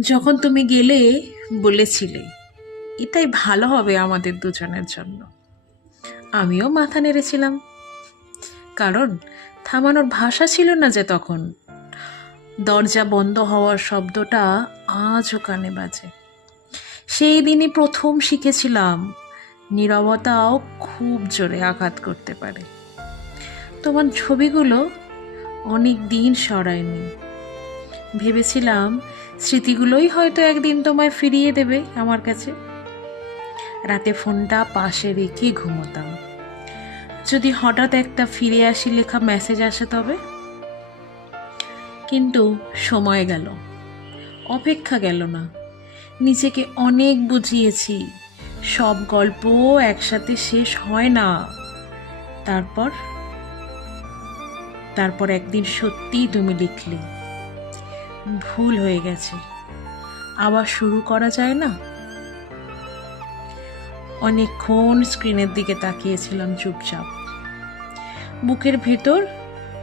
যখন তুমি গেলে বলেছিলে এটাই ভালো হবে আমাদের দুজনের জন্য। আমিও মাথা নেড়েছিলাম, কারণ থামানোর ভাষা ছিল না যে তখন। দরজা বন্ধ হওয়ার শব্দটা আজও কানে বাজে। সেই দিনই প্রথম শিখেছিলাম নীরবতাও খুব জোরে আঘাত করতে পারে। তোমার ছবিগুলো অনেক দিন সরায়নি। ভেবেছিলাম স্মৃতিগুলোই হয়তো একদিন তোমায় ফিরিয়ে দেবে আমার কাছে। রাতে ফোনটা পাশে রেখে ঘুমোতাম, যদি হঠাৎ একটা ফিরে আসি লেখা মেসেজ আসে তবে। কিন্তু সময় গেল, অপেক্ষা গেল না। নিজেকে অনেক বুঝিয়েছি, সব গল্প একসাথে শেষ হয় না। তারপর তারপর একদিন সত্যিই তুমি লিখলে, ভুল হয়ে গেছে, আবার শুরু করা যায় না। অনেকক্ষণ স্ক্রিনের দিকে তাকিয়েছিলাম চুপচাপ। বুকের ভেতর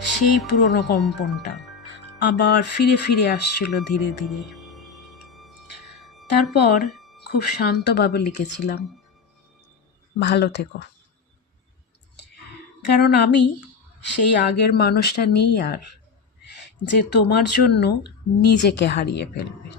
সেই পুরনো কম্পনটা আবার ফিরে ফিরে আসছিল ধীরে ধীরে। তারপর খুব শান্তভাবে লিখেছিলাম, ভালো থেকো। কারণ আমি সেই আগের মানুষটা নেই আর, যে তোমার জন্য নিজেকে হারিয়ে ফেলবে।